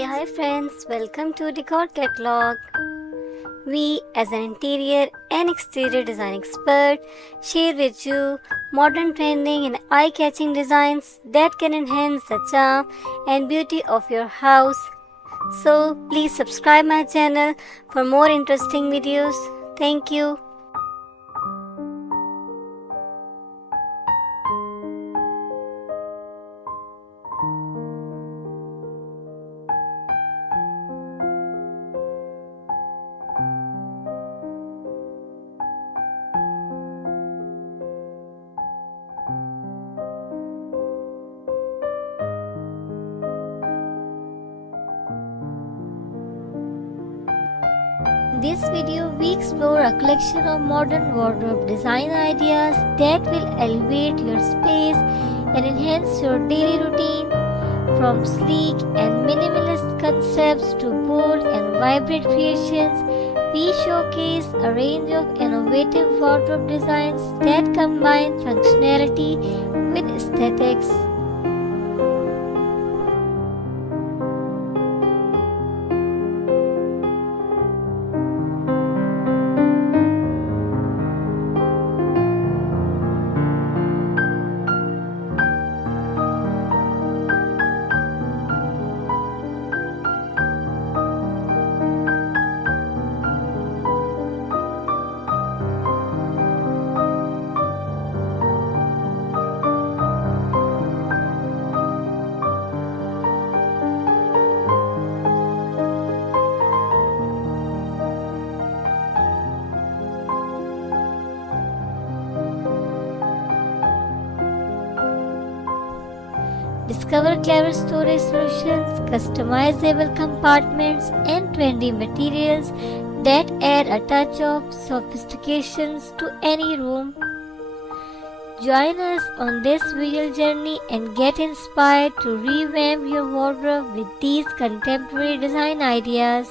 Hey, hi friends, welcome to Decor Catalog. We, as an interior and exterior design expert, share with you modern trending and eye-catching designs that can enhance the charm and beauty of your house. So, please subscribe my channel for more interesting videos. Thank you. In this video, we explore a collection of modern wardrobe design ideas that will elevate your space and enhance your daily routine. From sleek and minimalist concepts to bold and vibrant creations, we showcase a range of innovative wardrobe designs that combine functionality with aesthetics. Discover clever storage solutions, customizable compartments, and trendy materials that add a touch of sophistication to any room. Join us on this visual journey and get inspired to revamp your wardrobe with these contemporary design ideas.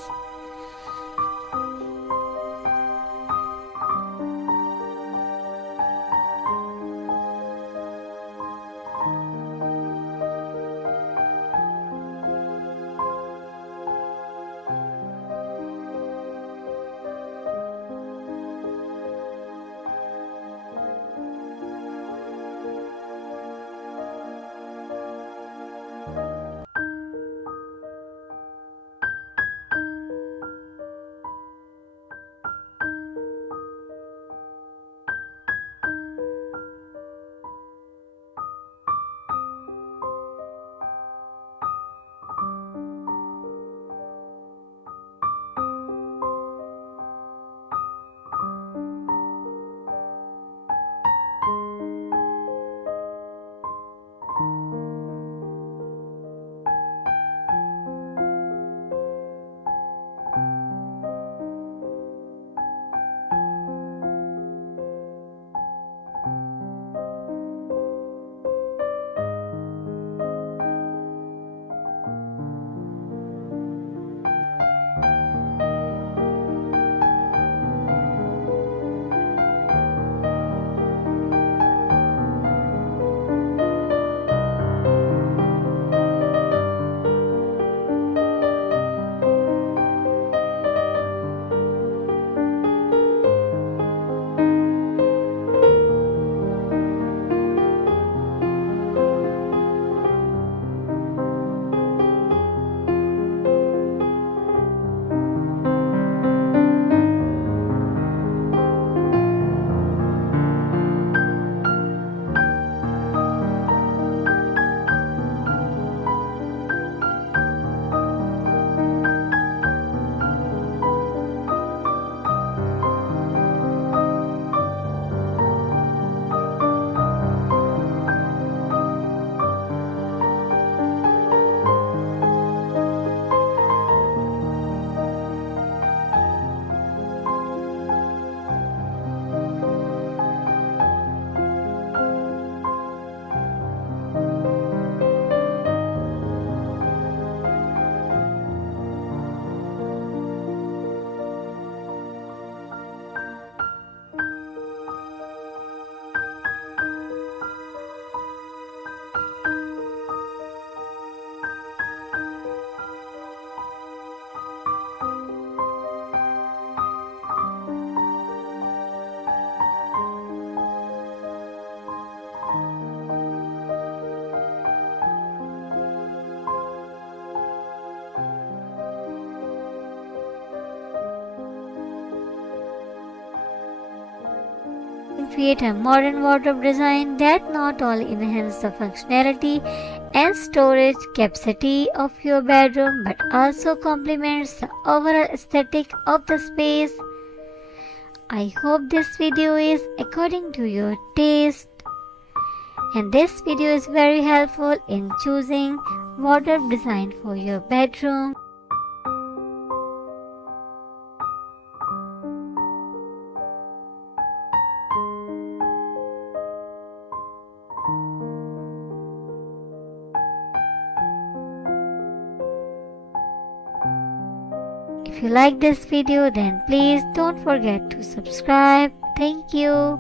create a modern wardrobe design that not only enhances the functionality and storage capacity of your bedroom but also complements the overall aesthetic of the space. I hope this video is according to your taste, and this video is very helpful in choosing wardrobe design for your bedroom. If you like this video, then please don't forget to subscribe. Thank you.